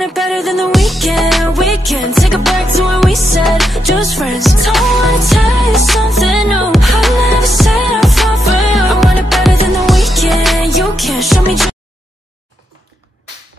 want it better than the weekend. Weekend, take a back to when we said just friends. Don't wanna tell you something new. I never said I'll fall for you. I want it better than the weekend. You can't show me.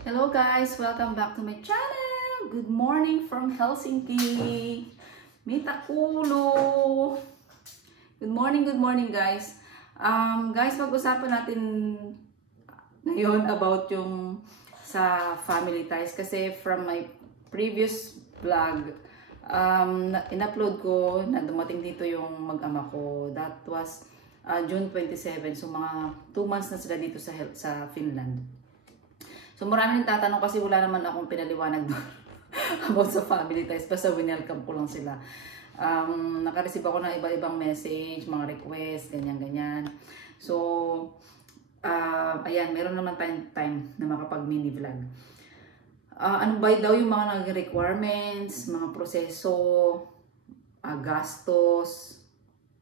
Hello guys, welcome back to my channel. Good morning from Helsinki. Mitakulo. Good morning guys. Guys, pag-usapan natin ngayon about yung sa family ties kasi from my previous vlog in-upload ko na dumating dito yung mag-ama ko. That was June 27. So mga 2 months na sila dito sa Finland. So maraming tatanong kasi wala naman akong pinaliwanag doon about sa family ties. Basta winelcome ko lang sila. Naka-receive ako ng iba-ibang message, mga request, ganyan-ganyan. So ayan, meron naman tayong time na makapag mini vlog. Ano ba daw yung mga naging requirements, mga proseso, gastos,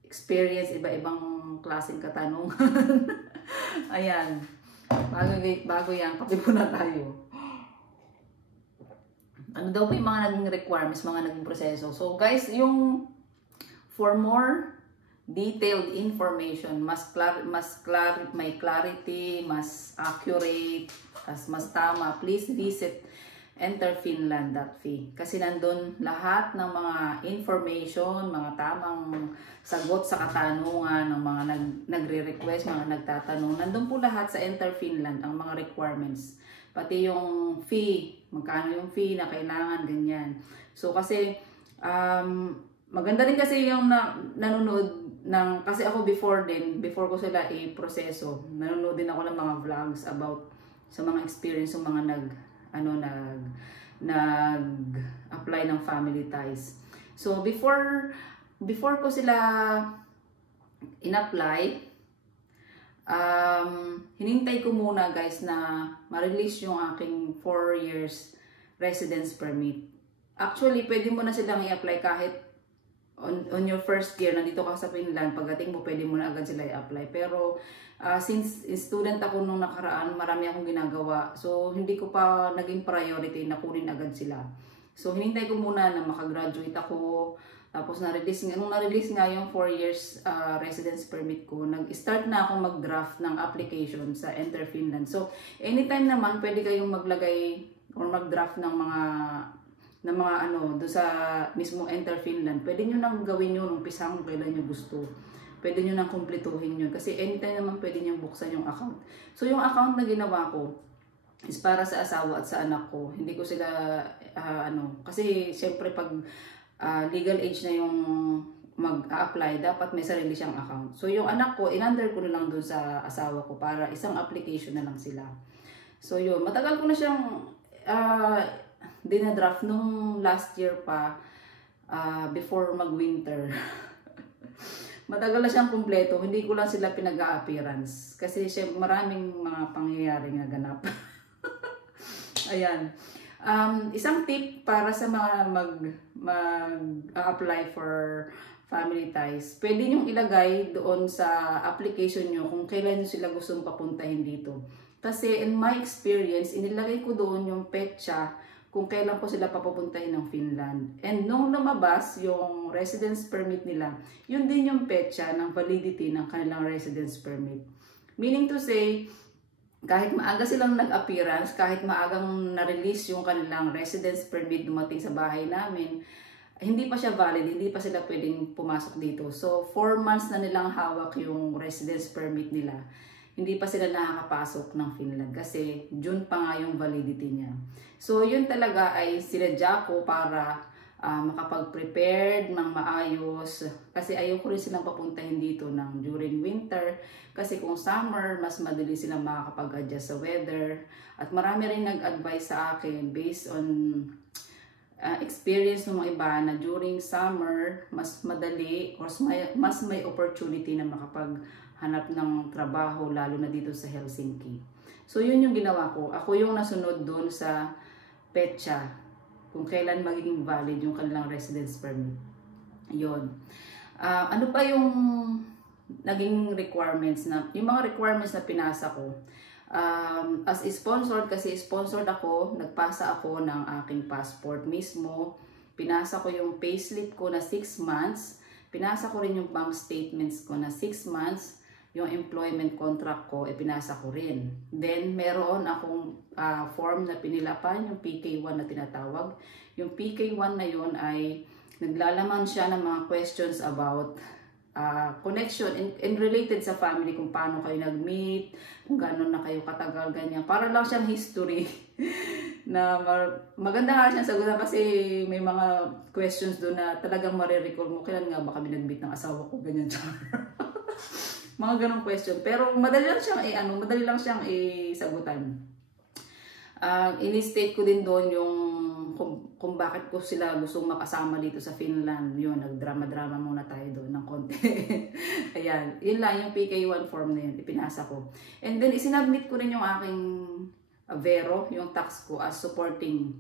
experience, iba-ibang klaseng katanungan. Ayan. Bago yan, kape muna tayo. Ano daw ba yung mga naging requirements, mga naging proseso? So guys, yung for more detailed information, may clarity, mas accurate, mas tama, please visit enterfinland.fi kasi nandun lahat ng mga information, mga tamang sagot sa katanungan ng mga nagre-request, mga nagtatanong. Nandun po lahat sa Enterfinland ang mga requirements. Pati yung fee, magkano yung fee na kailangan, ganyan. So kasi maganda rin kasi yung nanonood kasi ako before ko sila i-proseso, nanonood din ako ng mga vlogs about sa mga experience ng mga nag-apply ng family ties. So before ko sila in-apply, hinintay ko muna guys na ma-release yung aking 4 years residence permit. Actually, pwede mo na silang i-apply kahit on your first year, nandito ka sa Finland, pagdating mo, pwede mo na agad sila i-apply. Pero, since student ako nung nakaraan, marami akong ginagawa. So, hindi ko pa naging priority na kunin agad sila. So, hinintay ko muna na makagraduate ako. Tapos, nung na-release nga yung 4 years residence permit ko, nag-start na ako mag-draft ng application sa Enter Finland. So, anytime naman, pwede kayong maglagay or mag-draft ng mga doon sa mismo Enter Finland. Pwede nyo nang gawin yun, umpisa kung kailan nyo gusto. Pwede nyo nang kumpletuhin yun. Kasi anytime naman pwede nyo buksan yung account. So yung account na ginawa ko is para sa asawa at sa anak ko. Hindi ko sila, kasi syempre pag legal age na yung mag-a-apply, dapat may sarili siyang account. So yung anak ko, in-under ko na lang doon sa asawa ko para isang application na lang sila. So yun, matagal ko na siyang dinadraft nung last year pa, before mag-winter. Matagal na siyang kumpleto, hindi ko lang sila pinag-a-appearance. Kasi maraming mga pangyayaring naganap. Ayan. Isang tip para sa mga mag-apply for family ties. Pwede nyo ilagay doon sa application nyo kung kailan nyo sila gustong papuntahin dito. Kasi in my experience, inilagay ko doon yung petsa kung kailan ko sila papupuntahin ng Finland. And nung lumabas yung residence permit nila, yun din yung petsa ng validity ng kanilang residence permit. Meaning to say, kahit maaga silang nag-appearance, kahit maagang na-release yung kanilang residence permit dumating sa bahay namin, hindi pa siya valid, hindi pa sila pwedeng pumasok dito. So, 4 months na nilang hawak yung residence permit nila. Hindi pa sila nakakapasok ng Finland kasi June pa nga yung validity niya. So, yun talaga ay sinadya ko para makapag-prepared ng maayos. Kasi ayoko rin silang papuntahin dito during winter. Kasi kung summer, mas madali silang makakapag-adjust sa weather. At marami rin nag-advise sa akin based on experience ng mga iba na during summer, mas madali or mas may opportunity na makapaghanap ng trabaho, lalo na dito sa Helsinki. So, yun yung ginawa ko. Ako yung nasunod doon sa petsa kung kailan magiging valid yung kanilang residence permit. Yun. Ano pa yung naging requirements yung mga requirements na pinasa ko? As sponsored, kasi sponsored ako, nagpasa ako ng aking passport mismo. Pinasa ko yung payslip ko na 6 months. Pinasa ko rin yung bank statements ko na 6 months. Yung employment contract ko, pinasa ko rin. Then, meron akong form na pinilapan, yung PK1 na tinatawag. Yung PK1 na yun ay naglalaman siya ng mga questions about connection and related sa family, kung paano kayo nag-meet, kung gano'n na kayo katagal, ganyan. Para lang siyang history na maganda nga siyang sagutan kasi may mga questions doon na talagang marirecall mo. Kailan nga ba kami nag-meet ng asawa ko, ganyan. Mga ganong question. Pero madali lang siyang sagutan. Ini-state ko din doon yung kung bakit ko sila gustong makasama dito sa Finland. Yun, nagdrama-drama muna tayo doon ng konti. Ayan, yun lang yung PK1 form na yun, ipinasa ko. And then, isinabmit ko rin yung aking Vero, yung tax ko as supporting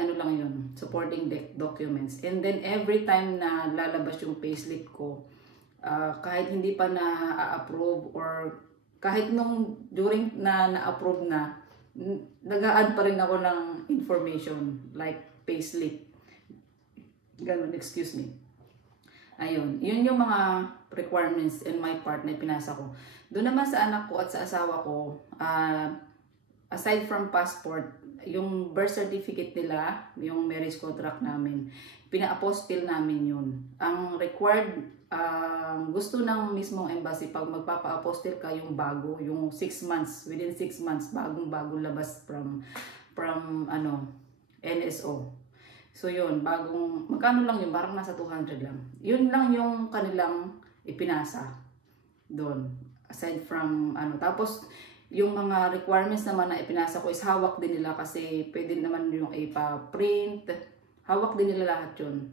ano lang yun, supporting documents. And then, every time na lalabas yung payslip ko, kahit hindi pa na-approve or kahit nung during na-approve na, nag-a-add pa rin ako ng information like payslip. Ganun, excuse me. Ayun, yun yung mga requirements in my part na pinasa ko. Doon naman sa anak ko at sa asawa ko, aside from passport, yung birth certificate nila, yung marriage contract namin, pina-apostle namin yun. Ang required, gusto ng mismong embassy, pag magpapa-apostle ka yung bago, yung 6 months, within 6 months, bagong labas from NSO. So yun, magkano lang yun, parang nasa 200 lang. Yun lang yung kanilang ipinasa doon. Aside from, tapos, yung mga requirements naman na ipinasa ko is hawak din nila kasi pwede naman yung ipa-print. Hawak din nila lahat yun.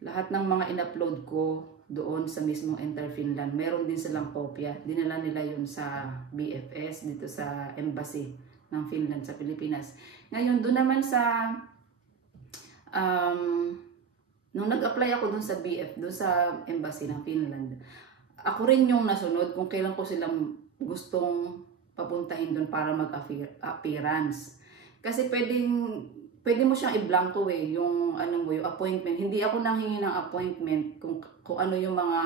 Lahat ng mga in-upload ko doon sa mismong Enter Finland, meron din silang kopya. Dinala nila yun sa BFS, dito sa embassy ng Finland sa Pilipinas. Ngayon, doon naman sa, nung nag-apply ako doon sa doon sa embassy ng Finland, ako rin yung nasunod kung kailan ko silang gustong papuntahin doon para mag-appearance. Kasi pwede mo siyang i-blanco yung yung appointment. Hindi ako nanghingi ng appointment kung ano yung mga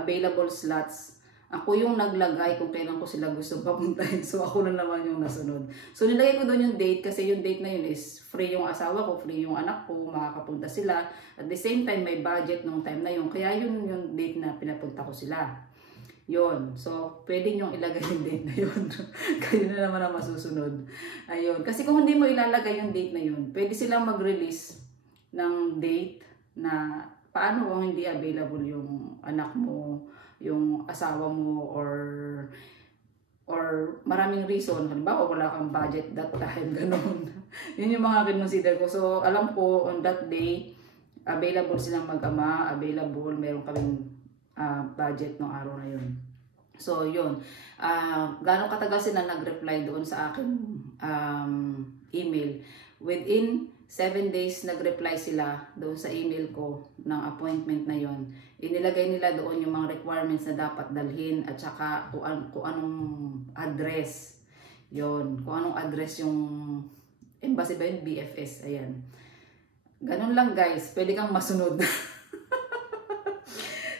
available slots. Ako yung naglagay kung kailan ko sila gusto papuntahin. So ako na naman yung nasunod. So nilagay ko doon yung date kasi yung date na yun is free yung asawa ko, free yung anak ko, makakapunta sila. At the same time may budget nung time na yun. Kaya yun yung date na pinapunta ko sila. Yun. So, pwede nyong ilagay yung date na yun. Kayo na naman ang masusunod. Ayun. Kasi kung hindi mo ilalagay yung date na yun, pwede silang mag-release ng date na paano kung hindi available yung anak mo, yung asawa mo, or maraming reason. Halimbawa, wala kang budget that time. Ganun. Yun yung mga kinonsider ko. So, alam ko, on that day, available silang mag-ama, available, meron kaming budget ng araw na yun. So, yun. Gano'ng katagal sila nag-reply doon sa aking email. Within 7 days, nag-reply sila doon sa email ko ng appointment na yun. Inilagay nila doon yung mga requirements na dapat dalhin at saka kung anong address. Yun. Kung anong address yung embassy ba yun? BFS. Ayan. Ganun lang guys. Pwede kang masunod.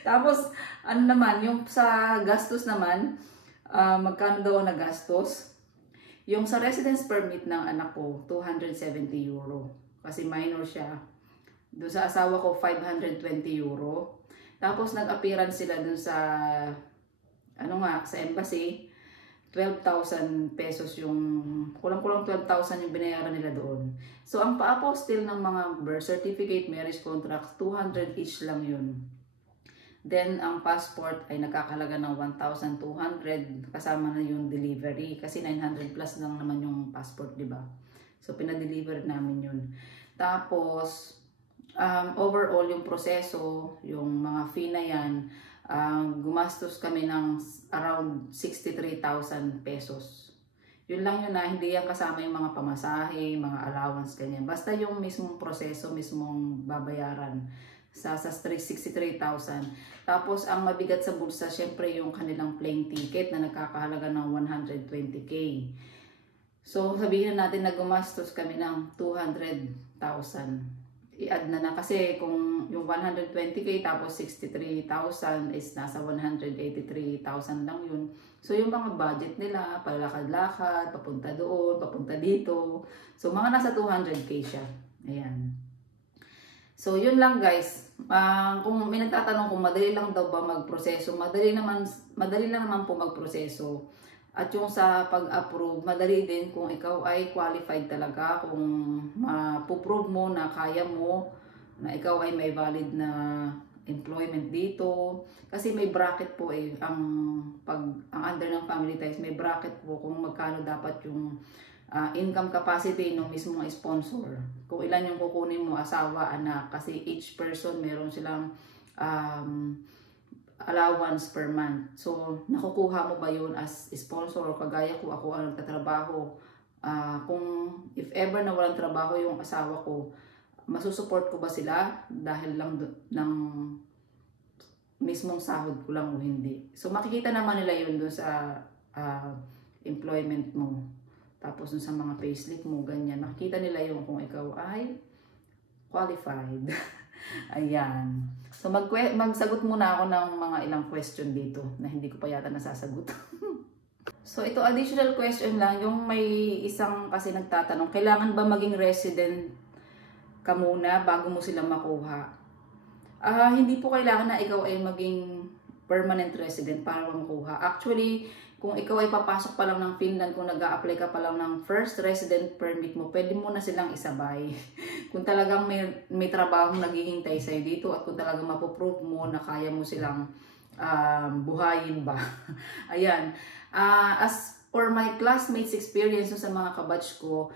Tapos, naman, yung sa gastos naman, magkano daw na gastos? Yung sa residence permit ng anak ko, 270 euro. Kasi minor siya. Doon sa asawa ko, 520 euro. Tapos, nag-appearance sila doon sa, sa embassy. 12,000 pesos yung, kulang-kulang 12,000 yung binayaran nila doon. So, ang pa-apostle ng mga birth certificate, marriage contracts, 200 each lang yun. Then, ang passport ay nakakalaga ng 1,200 kasama na yung delivery. Kasi 900 plus lang naman yung passport, di ba? So, pinadeliver namin yun. Tapos, overall, yung proseso, yung mga fee na yan, gumastos kami ng around 63,000 pesos. Yun lang yun na, hindi yan kasama yung mga pamasahe, mga allowance, ganyan. Basta yung mismong proseso, mismong babayaran. sa 63,000. Tapos ang mabigat sa bulsa, syempre yung kanilang plane ticket na nagkakahalaga ng 120k. So sabihin natin na gumastos kami ng 200,000. I-add na kasi kung yung 120k tapos 63,000 is nasa 183,000 lang yun. So yung mga budget nila, palakad-lakad, papunta doon, papunta dito. So mga nasa 200k siya. Ayan. So yun lang guys. Kung may nagtatanong kung madali lang daw ba magproseso, madali lang naman po magproseso. At yung sa pag-approve, madali din kung ikaw ay qualified talaga, kung mapuprove mo na kaya mo, na ikaw ay may valid na employment dito. Kasi may bracket po ang under ng family ties, may bracket po kung magkano dapat yung income capacity ng mismong sponsor. Kung ilan yung kukunin mo, asawa, anak, kasi each person meron silang allowance per month. So, nakukuha mo ba yun as sponsor? Kagaya ko, ako ang nagtatrabaho. Kung if ever na walang trabaho yung asawa ko, masusupport ko ba sila dahil lang ng mismong sahod ko lang o hindi? So, makikita naman nila yun doon sa employment mo. Tapos dun sa mga payslip mo, ganyan. Makikita nila yun kung ikaw ay qualified. Ayan. So, magsagot muna ako ng mga ilang question dito na hindi ko pa yata nasasagot. So, ito additional question lang. Yung may isang kasi nagtatanong, kailangan ba maging resident ka muna bago mo sila makuha? Hindi po kailangan na ikaw ay maging permanent resident para makuha. Actually, kung ikaw ay papasok pa lang ng Finland, kung nag-a-apply ka pa lang ng first resident permit mo, pwede mo na silang isabay. Kung talagang may trabahong naghihintay sa'yo dito at kung talagang mapoprove mo na kaya mo silang buhayin ba. Ayan. As for my classmates experience sa mga kabatch ko,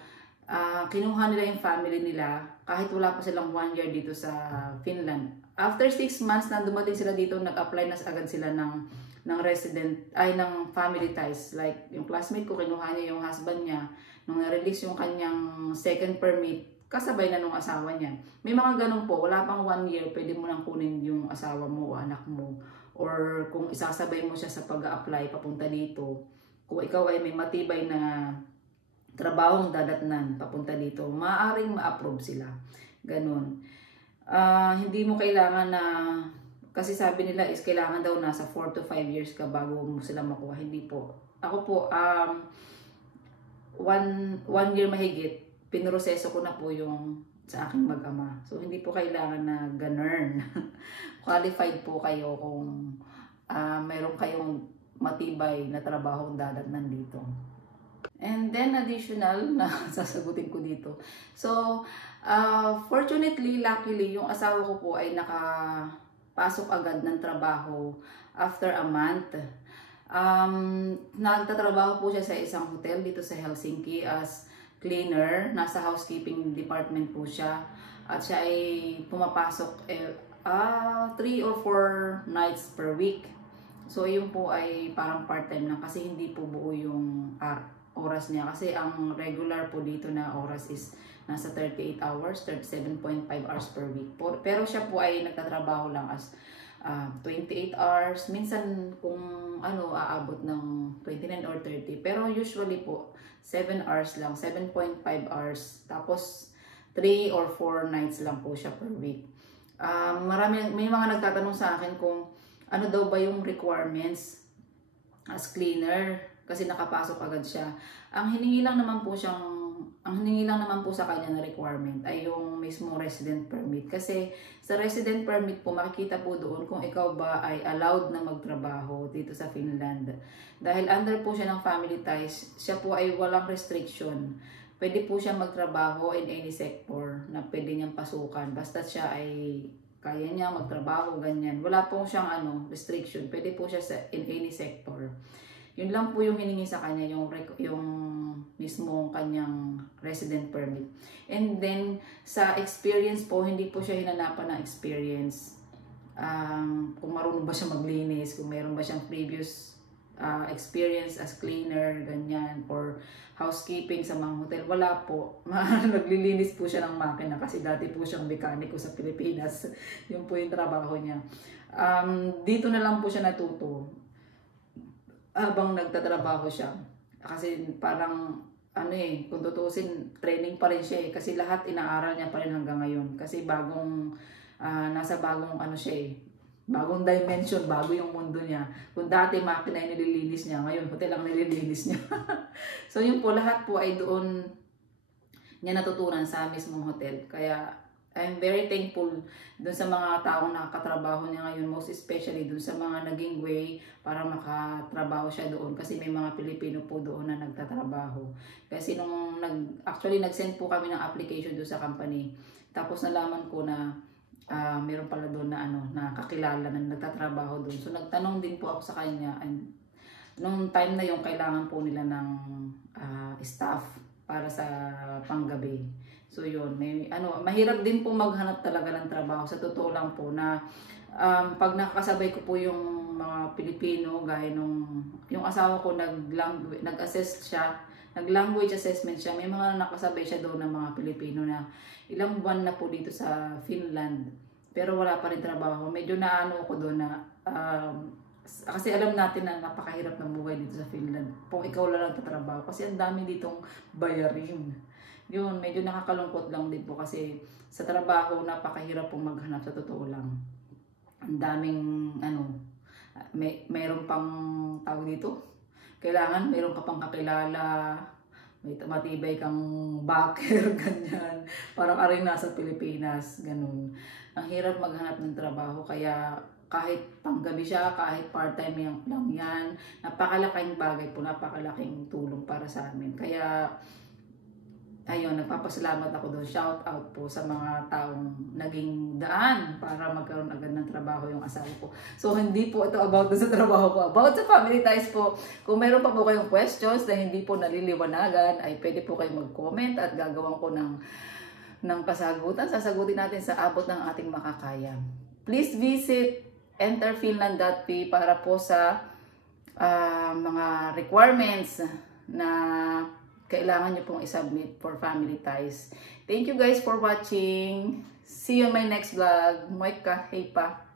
kinuha nila yung family nila kahit wala pa silang 1 year dito sa Finland. After 6 months na dumating sila dito, nag-apply na agad sila ng family ties. Like yung classmate ko, kinuha niya yung husband niya. Nung na-release yung kanyang second permit, kasabay na nung asawa niya. May mga ganun po, wala pang 1 year, pwede mo nang kunin yung asawa mo o anak mo. Or kung isasabay mo siya sa pag-a-apply papunta dito, kung ikaw ay may matibay na trabahong dadatnan papunta dito, maaaring ma-approve sila. Ganun. Hindi mo kailangan na, kasi sabi nila is kailangan daw nasa 4 to 5 years ka bago mo sila makuha. Hindi po. Ako po, 1 year mahigit, pinroseso ko na po yung sa aking mag-ama. So, hindi po kailangan na ganun. Qualified po kayo kung mayroon kayong matibay na trabahong dadatnan dito. And then, additional na sasagutin ko dito. So, fortunately, luckily, yung asawa ko po ay nakapasok agad ng trabaho after a month. Nagtatrabaho po siya sa isang hotel dito sa Helsinki as cleaner. Nasa housekeeping department po siya. At siya ay pumapasok 3 or 4 nights per week. So, yun po ay parang part-time lang kasi hindi po buo yung oras niya. Kasi ang regular po dito na oras is nasa 38 hours, 37.5 hours per week. Pero siya po ay nagtatrabaho lang as 28 hours. Minsan kung aabot ng 29 or 30. Pero usually po, 7 hours lang, 7.5 hours. Tapos 3 or 4 nights lang po siya per week. May mga nagtatanong sa akin kung ano daw ba yung requirements as cleaner kasi nakapasok agad siya. Ang hiningi lang naman po sa kanya na requirement ay yung mismo resident permit. Kasi sa resident permit po makikita po doon kung ikaw ba ay allowed na magtrabaho dito sa Finland. Dahil under po siya ng family ties, siya po ay walang restriction. Pwede po siya magtrabaho in any sector na pwede niyang pasukan. Basta siya ay kaya niya magtrabaho, ganyan. Wala po siyang restriction. Pwede po siya in any sector. Yun lang po yung hiningi sa kanya, yung mismo kanyang resident permit. And then, sa experience po, hindi po siya hinanapan ng experience. Kung marunong ba siya maglinis, kung meron ba siyang previous experience as cleaner, ganyan, or housekeeping sa mga hotel. Wala po. Naglilinis po siya ng makina kasi dati po siyang mekaniko sa Pilipinas. Yun po yung trabaho niya. Dito na lang po siya natuto habang nagtatrabaho siya. Kasi parang kung tutusin, training pa rin siya eh. Kasi lahat inaaral niya pa rin hanggang ngayon. Kasi nasa bagong siya eh. Bagong dimension, bago yung mundo niya. Kung dati makina yung nililinis niya, ngayon hotel ang nililinis niya. So yun po, lahat po ay doon niya natutunan sa mismong hotel. Kaya I'm very thankful doon sa mga taong nakakatrabaho niya ngayon, most especially doon sa mga naging way para makatrabaho siya doon kasi may mga Pilipino po doon na nagtatrabaho. Kasi actually nag-send po kami ng application doon sa company. Tapos nalaman ko na meron pala doon na kakilala na nagtatrabaho doon. So nagtanong din po ako sa kanya, and nung time na yung kailangan po nila ng staff para sa panggabi. So yun, mahirap din po maghanap talaga ng trabaho. Sa totoo lang po na pag nakakasabay ko po yung mga Pilipino, gaya yung asawa ko nag-assess siya, nag-language assessment siya. May mga nakasabay siya doon ng mga Pilipino na ilang buwan na po dito sa Finland. Pero wala pa rin trabaho. Medyo ko doon na kasi alam natin na napakahirap ng buhay dito sa Finland. Kung ikaw lang nagtatrabaho. Kasi ang dami ditong bayarin. Yun, medyo nakakalungkot lang din po kasi sa trabaho napakahirap pong maghanap sa totoo lang. Ang daming mayroon pang tawag dito. Kailangan mayroon ka pang kakilala, may matibay kang backer, ganyan. Parang nasa Pilipinas, ganun. Ang hirap maghanap ng trabaho, kaya kahit panggabi siya, kahit part-time lang yan, napakalaking bagay po, napakalaking tulong para sa amin. Kaya, ayun, nagpapasalamat ako doon. Shout out po sa mga taong naging daan para magkaroon agad ng trabaho yung asawa ko. So, hindi po ito about sa trabaho ko. About sa family ties po. Kung meron pa po kayong questions na hindi po naliliwanagan, ay pwede po kayong mag-comment at gagawin ko ng kasagutan. Sasagutin natin sa abot ng ating makakaya. Please visit enterfinland.p para po sa mga requirements na kailangan nyo pong isubmit for family ties. Thank you guys for watching. See you in my next vlog. Moika, hey pa.